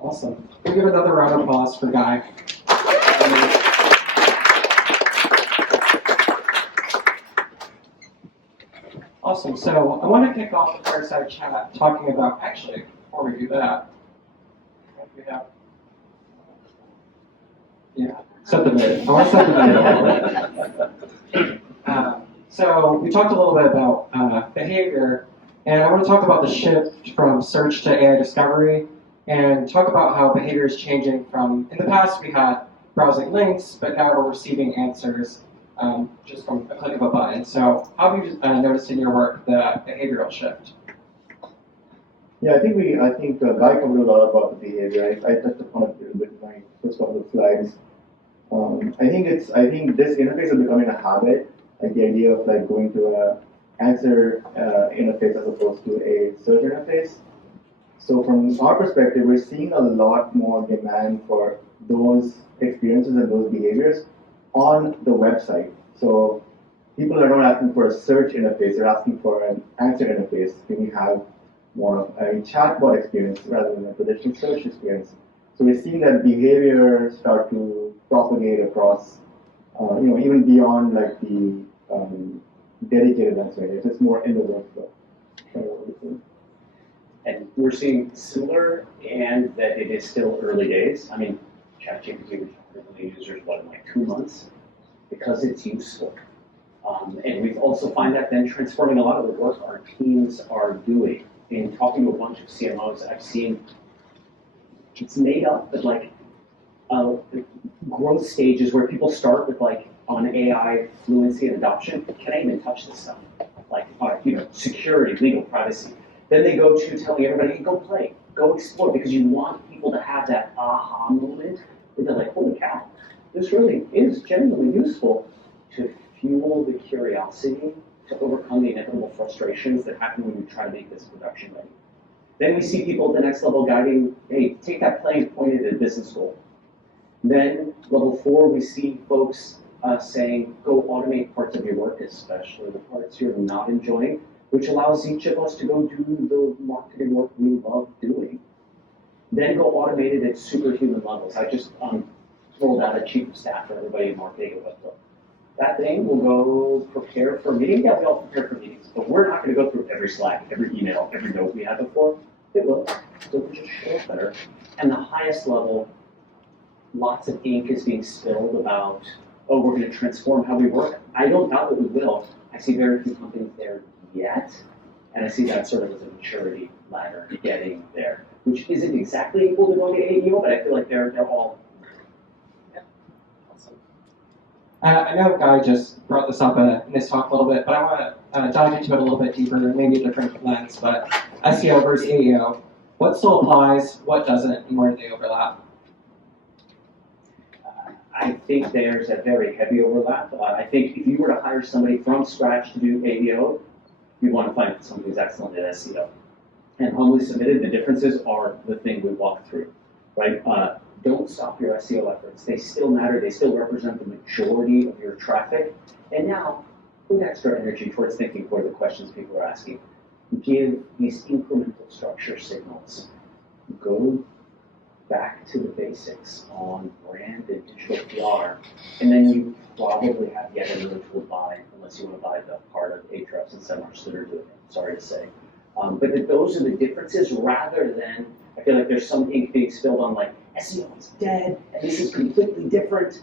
Awesome. We'll give another round of applause for Guy. Awesome. So I want to kick off the Fireside chat talking about, actually, before we do that, set the mood. I want to set the mood. So we talked a little bit about behavior, and I want to talk about the shift from search to AI discovery, and talk about how behavior is changing from, in the past we had browsing links, but now we're receiving answers just from a click of a button. So how have you noticed in your work the behavioral shift? Yeah, I think Guy covered a lot about the behavior. I touched upon it a little bit in my first couple of slides. I think this interface is becoming a habit, like the idea of like going to a answer interface as opposed to a search interface. So from our perspective, we're seeing a lot more demand for those experiences and those behaviors on the website. So people are not asking for a search interface, they're asking for an answer interface. Can we have more of a chatbot experience rather than a traditional search experience? So we're seeing that behavior start to propagate across, even beyond like the dedicated answer interface. It's more in the workflow. And we're seeing similar, and that it is still early days. I mean, ChatGPT, we've had early users, in like 2 months, because it's useful. And we've also find that then transforming a lot of the work our teams are doing. In talking to a bunch of CMOs, I've seen it's made up, but like growth stages where people start with like on AI fluency and adoption. Can I even touch this stuff? Like, security, legal, privacy. Then they go to telling everybody, hey, go play, go explore, because you want people to have that aha moment where they're like, holy cow, this really is genuinely useful, to fuel the curiosity, to overcome the inevitable frustrations that happen when you try to make this production ready. Then we see people at the next level guiding, hey, take that play and point it at a business goal. Then level 4, we see folks saying, go automate parts of your work, especially the parts you're not enjoying, which allows each of us to go do the marketing work we love doing. Then go automate it at superhuman levels. I just rolled out a chief of staff for everybody in marketing at Webflow. That thing will go prepare for a meeting. Yeah, we all prepare for meetings, but we're not going to go through every Slack, every email, every note we had before. It will. So it'll just show up better. And the highest level, lots of ink is being spilled about, oh, we're going to transform how we work. I don't doubt that we will. I see very few companies there yet, and I see that sort of as a maturity ladder getting there, which isn't exactly equal to going to AEO, but I feel like they're all. Yeah. Awesome. I know Guy just brought this up in his talk a little bit, but I want to dive into it a little bit deeper, maybe a different lens, but SEO versus AEO. What still applies, what doesn't, and where do they overlap? I think there's a very heavy overlap. I think if you were to hire somebody from scratch to do AEO, you want to find somebody who's excellent at SEO. And humbly submitted, the differences are the thing we walk through, right? Don't stop your SEO efforts. They still matter. They still represent the majority of your traffic. And now, put extra energy towards thinking for the questions people are asking. Give these incremental structure signals. Go back to the basics on brand and digital PR, and then you probably have yet another tool to buy, unless you want to buy the part of Ahrefs and seminars that are doing it, sorry to say. But those are the differences, rather than, I feel like there's some ink being spilled on like, SEO is dead, and this is completely different.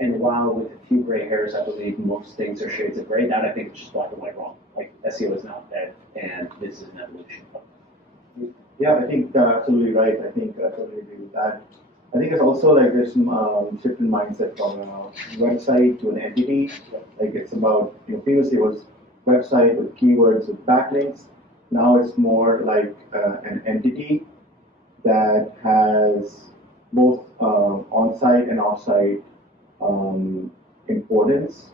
And while with a few gray hairs, I believe most things are shades of gray, that I think is just black and white wrong. Like, SEO is not dead, and this is an evolution. Yeah, I think absolutely right. I think I totally agree with that. I think it's also like there's some shift in mindset from a website to an entity. Like it's about, previously it was website with keywords with backlinks. Now it's more like an entity that has both on-site and off-site importance.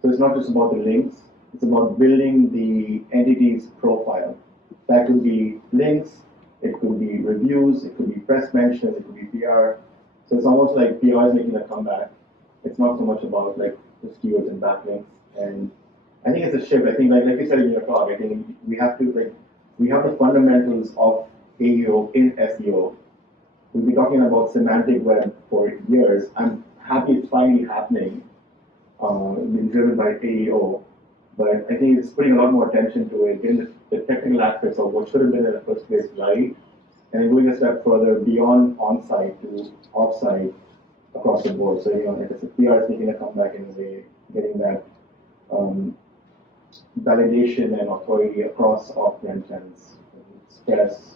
So it's not just about the links, it's about building the entity's profile. That could be links, it could be reviews, it could be press mentions, it could be PR. So it's almost like PR is making a comeback. It's not so much about like just keywords and backlinks. And I think it's a shift. I think like you said in your talk, I think we have the fundamentals of AEO in SEO. We've been talking about semantic web for years. I'm happy it's finally happening, being driven by AEO. But I think it's putting a lot more attention to it, getting the technical aspects of what should have been in the first place right, and then going a step further beyond on-site to off-site across the board. So, like I said, PR is making a comeback in a way, getting that validation and authority across off-brand channels, Express,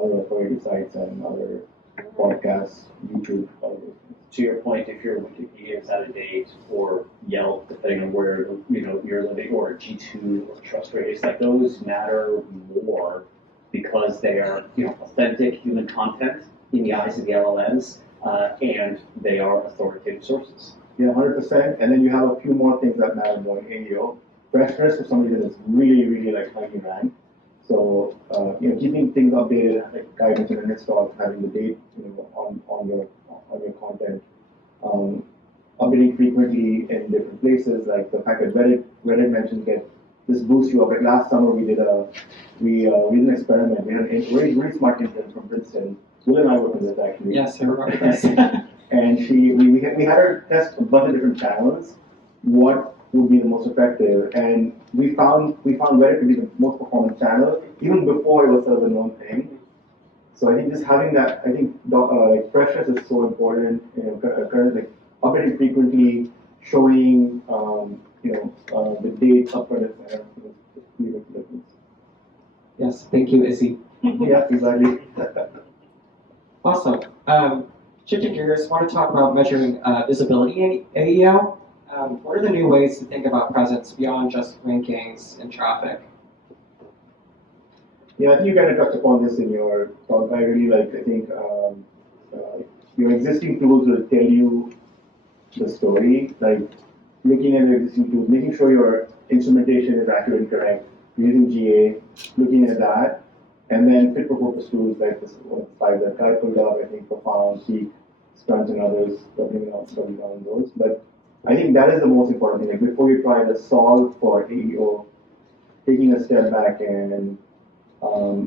other authority sites, and other podcasts, YouTube, all those things. To your point, if your Wikipedia is out of date, or Yelp, depending on where you're living, or G2 or Trust Radius, like those matter more because they are authentic human content in the eyes of the LLMs, and they are authoritative sources. Yeah, 100%. And then you have a few more things that matter more in AEO. Freshness for somebody that is really like highly ranked. So keeping things updated, like Guy mentioned in his talk, having the date on your content, updating frequently in different places, like the fact that Reddit mentions get this boost you up. Like last summer we did an experiment. We had a really smart intern from Princeton. Will and I worked on this actually. Yes, I remember this. And we had her test a bunch of different channels. What would be the most effective, and we found Reddit to be the most performant channel even before it was sort of a known thing. So I think just having that, I think like freshness is so important. Currently, like updating frequently, showing the date upfront and center. Just really makes a difference. Yes, thank you, Izzy. Yeah, exactly. Awesome. Shifting gears, I want to talk about measuring visibility in AEO. What are the new ways to think about presence beyond just rankings and traffic? Yeah, I think you kind of touched upon this in your talk. I really like. I think your existing tools will tell you the story. Like looking at your existing tools, making sure your instrumentation is accurate and correct. Using GA, looking at that, and then fit for purpose tools like this slide that Guy pulled up. I think Profound, Seek, Scrunch, and others. Doubling on those, but I think that is the most important thing. Like before you try to solve for AEO, taking a step back and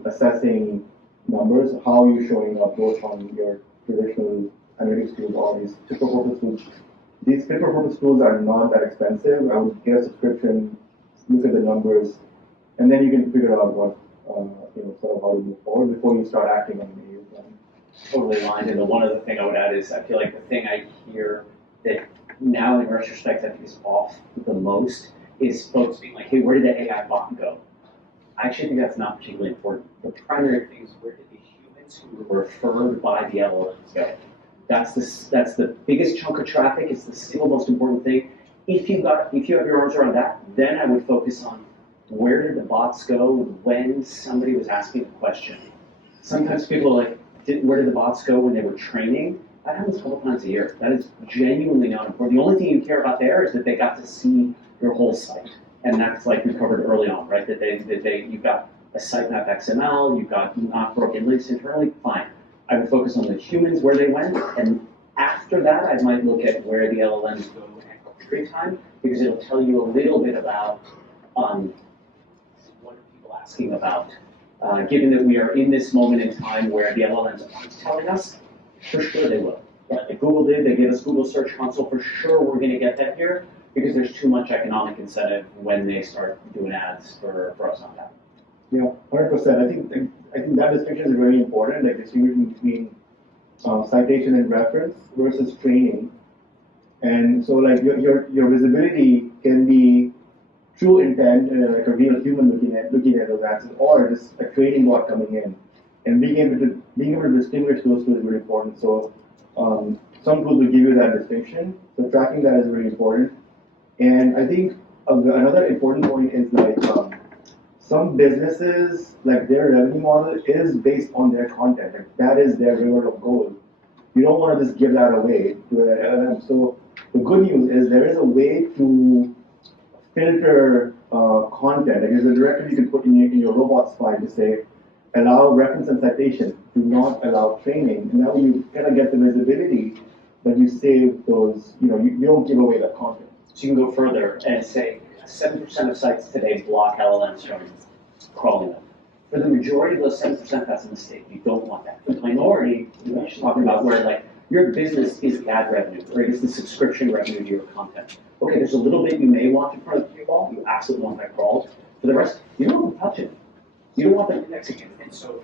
assessing numbers, how you're showing up both on your traditional analytics tools or these fit-for-purpose tools. These fit-for-purpose tools are not that expensive. I would get a subscription, look at the numbers, and then you can figure out what sort of how to move forward before you start acting on the AEO plan. Totally aligned. And the one other thing I would add is I feel like the thing I hear that now in retrospect I think is off the most is folks being like, hey, where did the AI bot go? I actually think that's not particularly important. The primary thing is where did the humans who were referred by the LLMs go? That's the biggest chunk of traffic. It's the single most important thing. If you have your arms around that, then I would focus on where did the bots go when somebody was asking a question. Sometimes people are like, where did the bots go when they were training? That happens a couple times a year. That is genuinely not important. The only thing you care about there is that they got to see your whole site. And that's like we covered early on, right? That you've got a sitemap XML, you've got not broken links internally, fine. I would focus on the humans, where they went, and after that, I might look at where the LLMs go at query time, because it'll tell you a little bit about what are people asking about. Given that we are in this moment in time where the LLMs aren't telling us, for sure they will. Like Google did, they gave us Google Search Console, for sure we're going to get that here, because there's too much economic incentive when they start doing ads for us on that. Yeah, 100%. I think that distinction is really important, like distinguishing between citation and reference versus training. And so like your visibility can be true intent, like a real human looking at those answers, or just a training bot coming in. And being able to distinguish those two is really important. So some tools will give you that distinction. So tracking that is really important. And I think another important point is like some businesses, like their revenue model is based on their content. Like that is their river of gold. You don't want to just give that away to an LLM. So the good news is there is a way to filter content. Like there's a directory you can put in your robots file to say, allow reference and citation, do not allow training. And now you kind of get the visibility, but you save those, you don't give away that content. So you can go further and say 7% of sites today block LLMs from crawling them. For the majority of those 7%, that's a mistake. You don't want that. For the minority, you're actually talking about where like your business is the ad revenue, or it is the subscription revenue to your content. Okay, there's a little bit you may want in front of the wall. You absolutely want that crawled. For the rest, you don't want to touch it. You don't want them indexing it. And so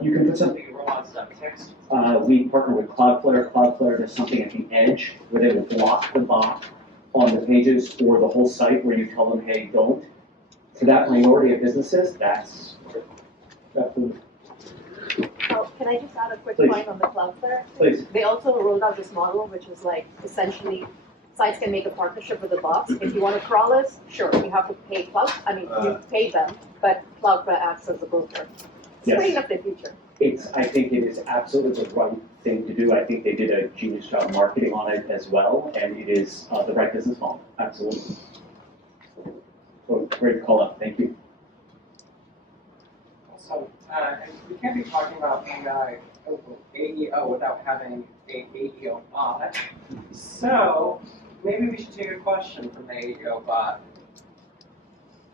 you can put something in robots.txt. We partner with Cloudflare. Cloudflare does something at the edge where they will block the bot on the pages or the whole site where you tell them, hey, don't. For that minority of businesses, that's the. Oh, can I just add a quick Please. point on the Cloudflare? Please. They also rolled out this model, which is like essentially sites can make a partnership with the bots. If you want to crawl us, sure, you have to pay you pay them, but Cloudflare acts as a broker. It's Yes. pretty enough the future. I think it is absolutely the right thing to do. I think they did a genius job marketing on it as well, and it is the right business model. Absolutely. So great call up. Thank you. So, we can't be talking about AI AEO without having a AEO bot. So, maybe we should take a question from the AEO bot.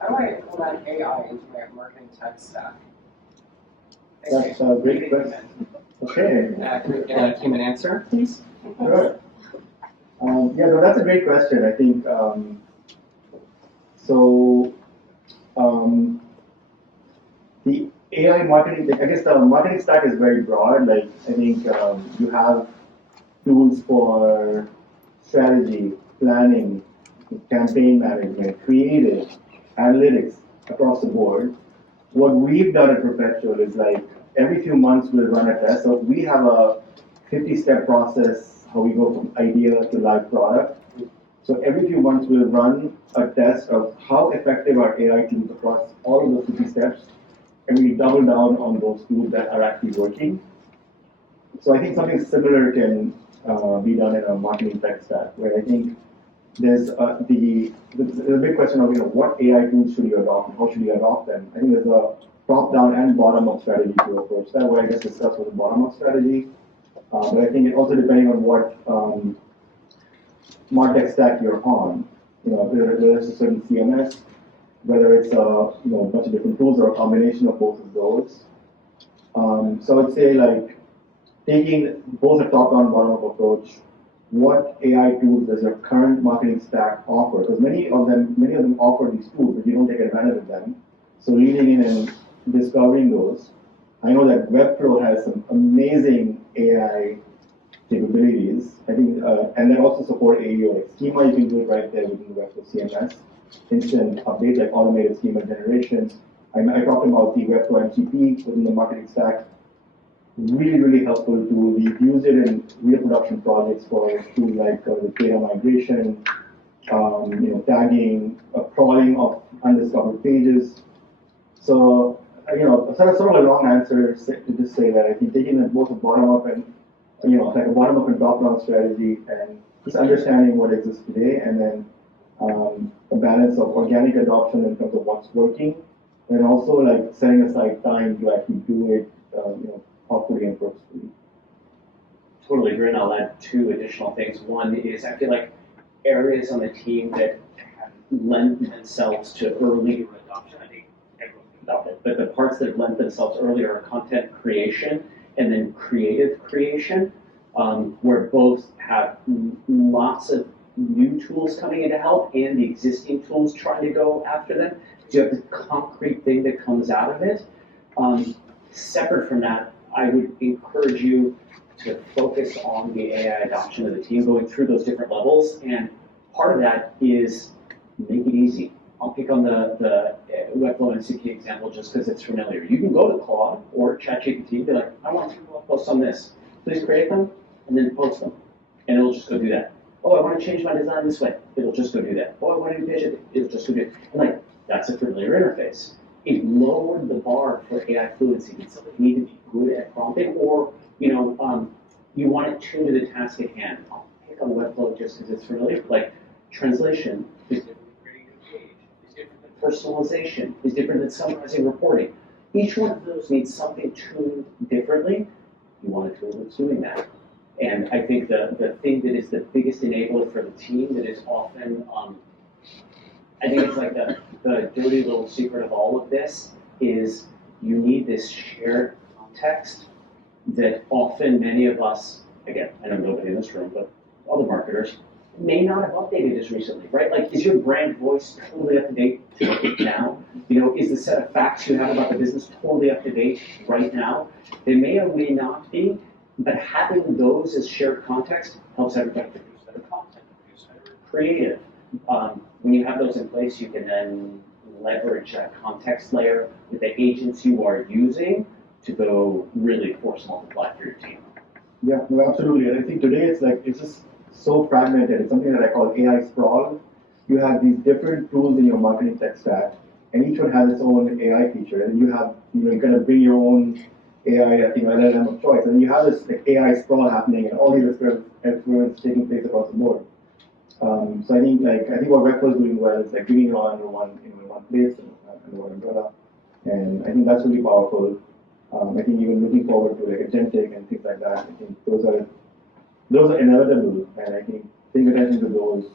How do I implement AI into my marketing tech stack? That's a great question. Okay. Can we get a human answer, please? Sure. Yeah, no, that's a great question. I think the AI marketing, I guess the marketing stack is very broad. Like, I think you have tools for strategy, planning, campaign management, creative, analytics across the board. What we've done at Perpetual is like every few months we'll run a test. So we have a 50-step process, how we go from idea to live product. So every few months we'll run a test of how effective are AI tools across all of those 50 steps, and we double down on those tools that are actually working. So I think something similar can be done in a marketing tech stack, where I think there's a big question of what AI tools should you adopt and how should you adopt them. I think there's a top-down and bottom-up strategy to approach that. What I just discussed was a bottom-up strategy, but I think it also depending on what MarTech stack you're on. Whether it's a certain CMS, whether it's a bunch of different tools or a combination of both of those. So I would say like taking both a top-down, bottom-up approach. What AI tools does your current marketing stack offer? Because many of them offer these tools, but you don't take advantage of them. So leaning in and discovering those. I know that Webflow has some amazing AI capabilities. I think, and they also support AEO. Like schema, you can do it right there within the Webflow CMS. Instant update, like automated schema generations. I talked about the Webflow MCP within the marketing stack. Really, really helpful tool. We've used it in real production projects for tools like the data migration, tagging, crawling of undiscovered pages. So, sort of a long answer to just say that I think taking both a bottom up and like a bottom up and top down strategy, and just understanding what exists today, and then a balance of organic adoption in terms of what's working, and also like setting aside time to actually do it, thoughtfully and purposefully. Totally agree, and I'll add two additional things. One is I feel like areas on the team that lend themselves to earlier adoption, I think everyone can adopt it, but the parts that lend themselves earlier are content creation and then creative creation, where both have lots of new tools coming in to help and the existing tools trying to go after them. So you have the concrete thing that comes out of it. Separate from that, I would encourage you to focus on the AI adoption of the team, going through those different levels. And part of that is make it easy. I'll pick on the Webflow MCP example just because it's familiar. You can go to Claude or ChatGPT and be like, I want to post on this. Please create them and then post them. And it'll just go do that. Oh, I want to change my design this way. It'll just go do that. Oh, I want to do it. It'll just go do it. And like, that's a familiar interface. It lowered the bar for AI fluency. It's something you need to be good at prompting, or you want it tuned to the task at hand. I'll pick on Webflow just because it's familiar. Like translation is different than creating a page, is different than personalization, is different than summarizing reporting. Each one of those needs something tuned differently. You want a tool that's doing that. And I think the thing that is the biggest enabler for the team that is often I think it's like the dirty little secret of all of this is you need this shared context that often many of us, again, I know nobody in this room, but other marketers, may not have updated as recently, right? Like, is your brand voice totally up to date now? You know, is the set of facts you have about the business totally up to date right now? They may or may not be, but having those as shared context helps everybody produce better content, produce better creative. When you have those in place, you can then leverage that context layer with the agents you are using to go really force multiply for your team. Yeah, no, absolutely. And I think today it's just so fragmented. It's something that I call AI sprawl. You have these different tools in your marketing tech stack, and each one has its own AI feature. And you have, you kind of bring your own AI, LLM of choice. And you have this AI sprawl happening, and all these experiments taking place across the board. So I think what Webflow is doing well is bringing it all under one place and under one umbrella, and I think that's really powerful. I think even looking forward to agentic and things like that. I think those are inevitable, and I think paying attention to those.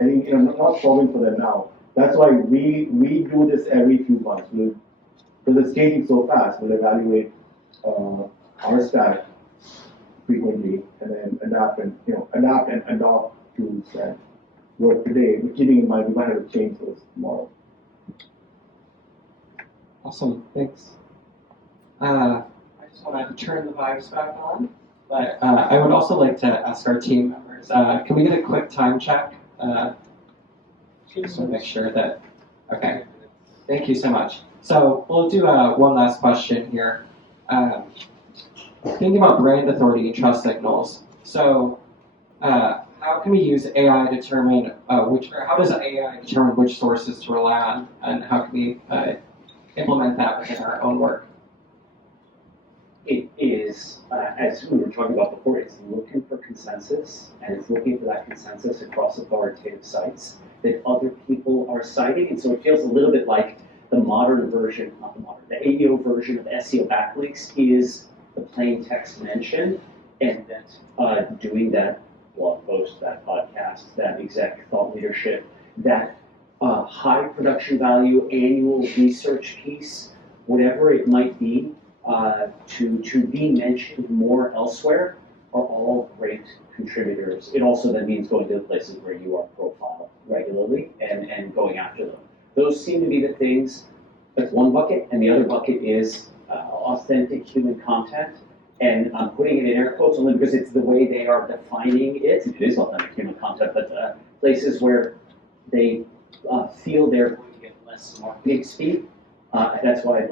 I think not solving for them now. That's why we do this every few months. Because it's changing so fast, we'll evaluate our stack frequently, and then adapt and adopt tools that work today, but keeping in mind we might have to change those tomorrow. Awesome, thanks. I just want to turn the vibes back on, but I would also like to ask our team members, can we get a quick time check? Just to make sure that, okay, thank you so much. So we'll do one last question here. Thinking about brand authority and trust signals. So how can we use AI to determine how does AI determine which sources to rely on, and how can we implement that within our own work? It is, as we were talking about before, it's looking for consensus, and it's looking for that consensus across authoritative sites that other people are citing. And so it feels a little bit like the modern version, not the modern, the AEO version of SEO backlinks is the plain text mention, and that doing that blog post, that podcast, that exec thought leadership, that high production value annual research piece, whatever it might be, to be mentioned more elsewhere are all great contributors. It also then means going to the places where you are profiled regularly and going after them. Those seem to be the things. That's one bucket, and the other bucket is authentic human content. And I'm putting it in air quotes only because it's the way they are defining it. It is authentic human content, but places where they feel they're going to get less marketing speak. That's why,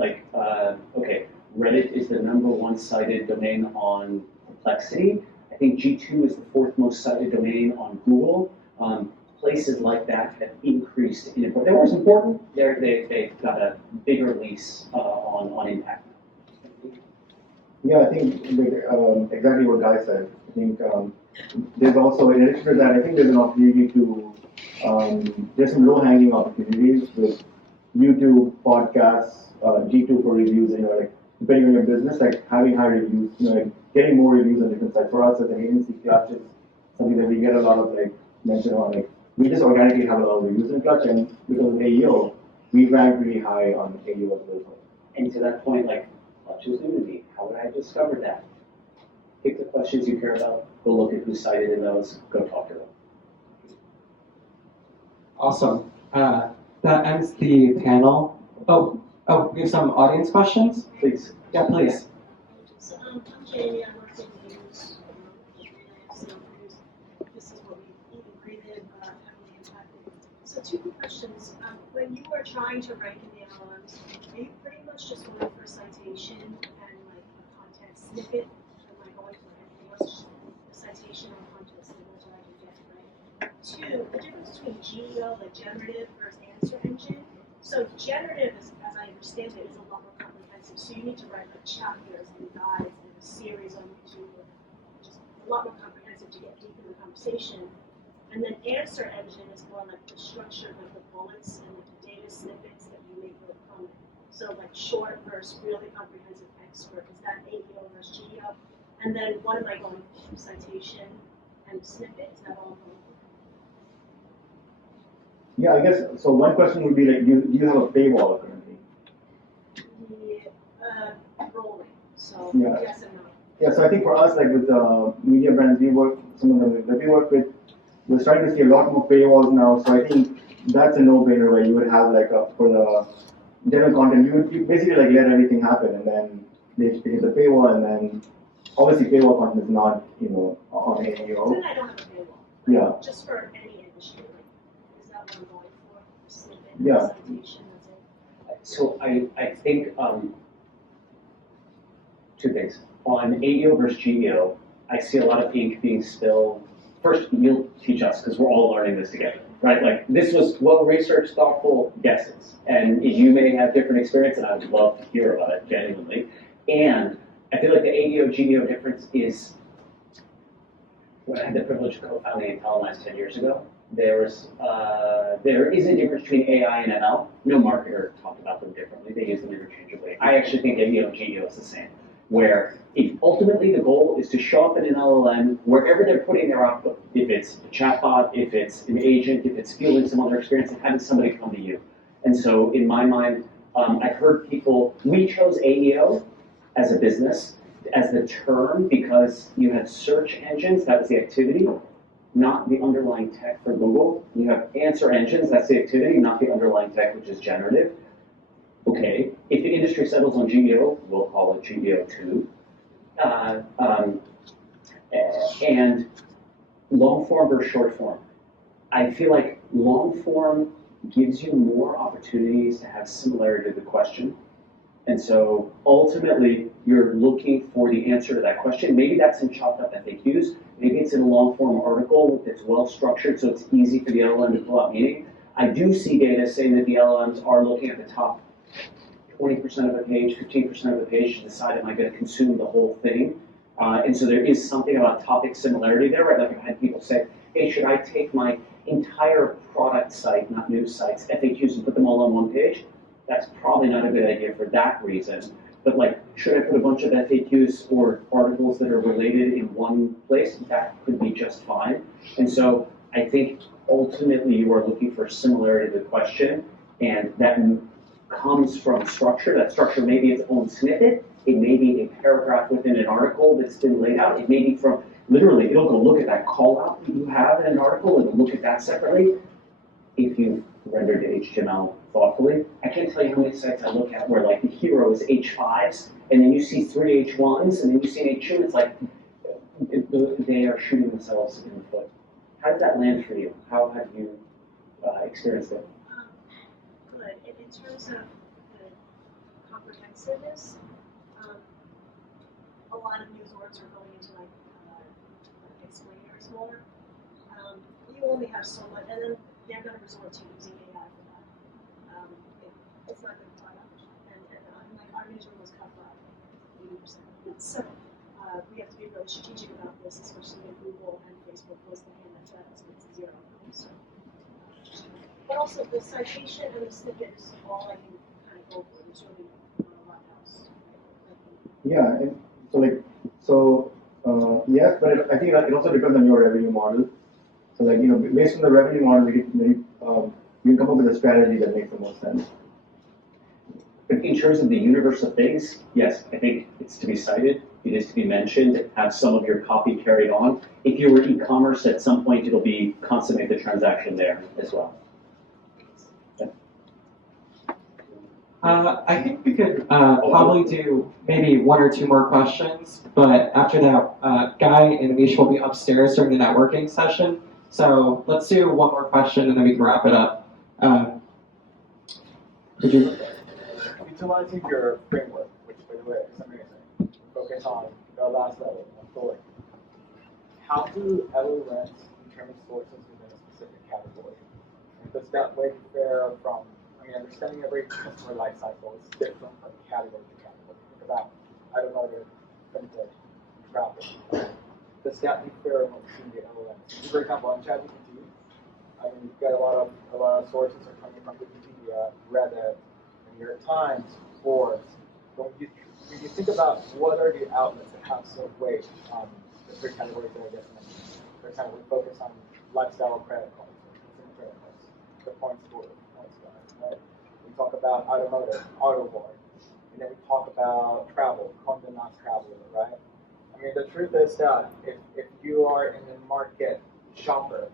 okay, Reddit is the #1 cited domain on Perplexity. I think G2 is the 4th most cited domain on Google. Places like that have increased in importance. They're always important. They've got a bigger lease on impact. Yeah, I think exactly what Guy said. I think there's also, in addition to that, I think there's an opportunity to, there's some low-hanging opportunities with YouTube, podcasts, G2 for reviews, depending on your business, having high reviews, getting more reviews on different sites. For us as an agency, Clutch is something that we get a lot of mention on. We just organically have a lot of reviews in Clutch, and because of AEO, we rank really high on AEO as well. And to that point, Clutch is new to me. How would I have discovered that? Pick the questions you care about, go look at who's cited in those, go talk to them. Awesome. That ends the panel. Oh, we have some audience questions? Please. Yeah, please. So I'm Jamie, I work in the news, this is what we eat and breathe in, heavily impacted. So 2 quick questions. When you are trying to rank in the LLMs, are you pretty much just going for citation and a content snippet, and going for anything else, the citation or content snippet is what I can get, right? 2, the difference between GEO, generative versus answer engine. So generative, as I understand it, is a lot more comprehensive. So you need to write chapters and guides and a series on YouTube, which is a lot more comprehensive to get deep in the conversation. And then answer engine is more the structure, the bullets and the data snippets that you make with a comment. So short versus really comprehensive expert. Is that AEO versus GEO? And then what am I going for? Citation and snippet? Is that all going for? Yeah, I guess, so one question would be do you have a paywall currently? be rolling. So Yeah. yes and no. Yeah, so I think for us, like with media brands, some of them that we work with, we're starting to see a lot more paywalls now. So I think that's a no-brainer where you would have like for the general content, you basically like let everything happen, and then they hit the paywall, and then obviously paywall content is not on AEO. Then I don't have a paywall. Yeah. Just for any industry, like, is that what I'm going for? Snippet, Yeah. citation, that's it. So I think two things. On AEO versus GEO, I see a lot of ink being spilled. First, you'll teach us because we're all learning this together, right? Like this was well-researched, thoughtful guesses, and you may have different experience, and I would love to hear about it genuinely. And I feel like the AEO GEO difference is when I had the privilege of co-founding Intellimise 10 years ago. There is a difference between AI and ML. No marketer talked about them differently. They use them interchangeably. I actually think AEO and GEO is the same, where if ultimately the goal is to show up in an LLM wherever they're putting their output, if it's a chatbot, if it's an agent, if it's fielding some other experience, and having somebody come to you. And so in my mind, I've heard we chose AEO as a business, as the term, because you had search engines, that was the activity, not the underlying tech for Google. You have answer engines, that's the activity, not the underlying tech, which is generative. Okay, if the industry settles on GEO, we'll call it GEO2. And long form versus short form. I feel like long form gives you more opportunities to have similarity to the question. And so ultimately, you're looking for the answer to that question. Maybe that's in chopped up FAQs. Maybe it's in a long form article that's well structured so it's easy for the LLM to pull out meaning. I do see data saying that the LLMs are looking at the top 20% of a page, 15% of the page to decide, am I going to consume the whole thing? And so there is something about topic similarity there, right? Like I've had people say, hey, should I take my entire product site, not news sites, FAQs, and put them all on one page? That's probably not a good idea for that reason. But like, should I put a bunch of FAQs or articles that are related in one place? That could be just fine. And so I think ultimately you are looking for similarity to the question, and that comes from structure. That structure may be its own snippet. It may be a paragraph within an article that's been laid out. It may be from, literally, it'll go look at that call out that you have in an article and look at that separately. If you've rendered HTML thoughtfully, I can't tell you how many sites I look at where like the hero is H5s, and then you see 3 H1s, and then you see an H2, and it's like they are shooting themselves in the foot. How did that land for you? How have you experienced it? Good. In terms of the comprehensiveness, a lot of news orgs are going into like explainers more. You only have so much, and then they're going to resort to using AI for that. It's not a good product, and like our newsroom was cut by 80%. So we have to be really strategic about this, especially when Google and Facebook was the hand that it's to zero. So, but also the citation and the snippet is all I can kind of go for. There's really not a lot else. Yeah, and yes, but I think it also depends on your revenue model. So like, based on the revenue model, you can come up with a strategy that makes the most sense. But in terms of the universe of things, yes, I think it's to be cited. It is to be mentioned. Have some of your copy carried on. If you were e-commerce, at some point it'll be consummate the transaction there as well. I think we could probably do maybe 1 or 2 more questions, but after that, Guy and Amish will be upstairs during the networking session. So let's do 1 more question and then we can wrap it up. Utilizing your framework, which by the way is amazing, focus on the last level of authority. How do LLMs determine sources within a specific category? And does that way differ from, understanding every customer life cycle is different from category to category? Because I don't know your fintech traffic. Does that differ when seeing the LLMs? For example, on ChatGPT, you've got a lot of sources are coming from Wikipedia, Reddit, New York Times, Forbes. When you think about what are the outlets that have some weight on the 3 categories that I just mentioned. For example, we focus on lifestyle credit cards, consumer credit cards, the points score, points guard, right? We talk about automotive, auto board. then we talk about travel, Condé Nast Traveler, right? I mean, the truth is that if you are in the market shopper,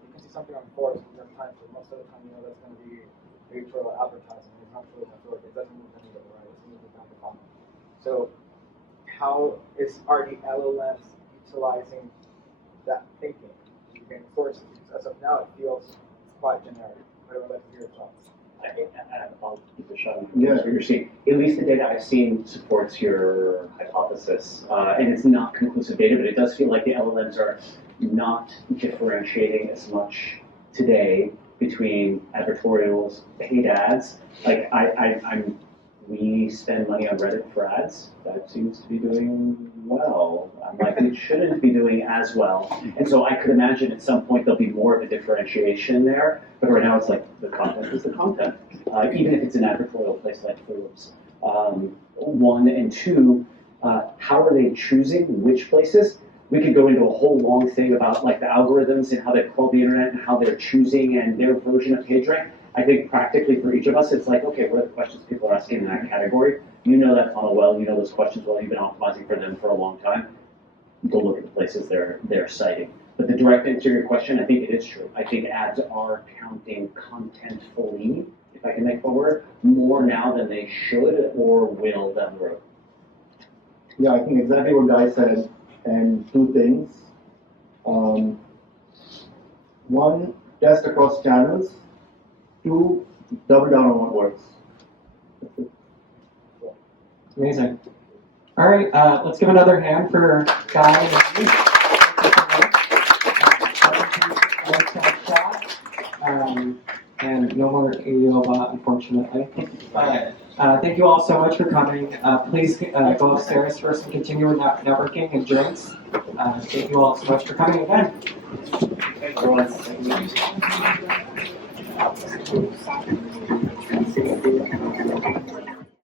you can see something on Forbes in the time, but most of the time you know that's going to be editorial advertising. It's not really network. It doesn't move the needle, right? It's moving down the funnel. So how are the LLMs utilizing that thinking to gain sources? Because as of now, it feels quite generic. I would like to hear your thoughts. I'll keep the shot. Yeah. What you're seeing. At least the data I've seen supports your hypothesis, and it's not conclusive data, but it does feel like the LLMs are not differentiating as much today between advertorials, paid ads. Like we spend money on Reddit for ads. That seems to be doing well. I'm like, it shouldn't be doing as well. And so I could imagine at some point there'll be more of a differentiation there. But right now it's like the content is the content. Even if it's an advertorial place like Forbes. One, and two, how are they choosing which places? We could go into a whole long thing about like the algorithms and how they crawl the internet and how they're choosing and their version of PageRank. I think practically for each of us, it's like, okay, what are the questions people are asking in that category? You know that funnel well, you know those questions well, you've been optimizing for them for a long time. Go look at the places they're citing. But the direct answer to your question, I think it is true. I think ads are counting contentfully, if I can make the word, more now than they should or will down the road. Yeah, I think exactly what Guy said, and two things. One, test across channels. Two, double down on what works. Amazing. All right, let's give another hand for Guy and Amy. And no more AEO bot, unfortunately. But thank you all so much for coming. Please go upstairs for some continuing networking and drinks. Thank you all so much for coming again. Thank you, everyone.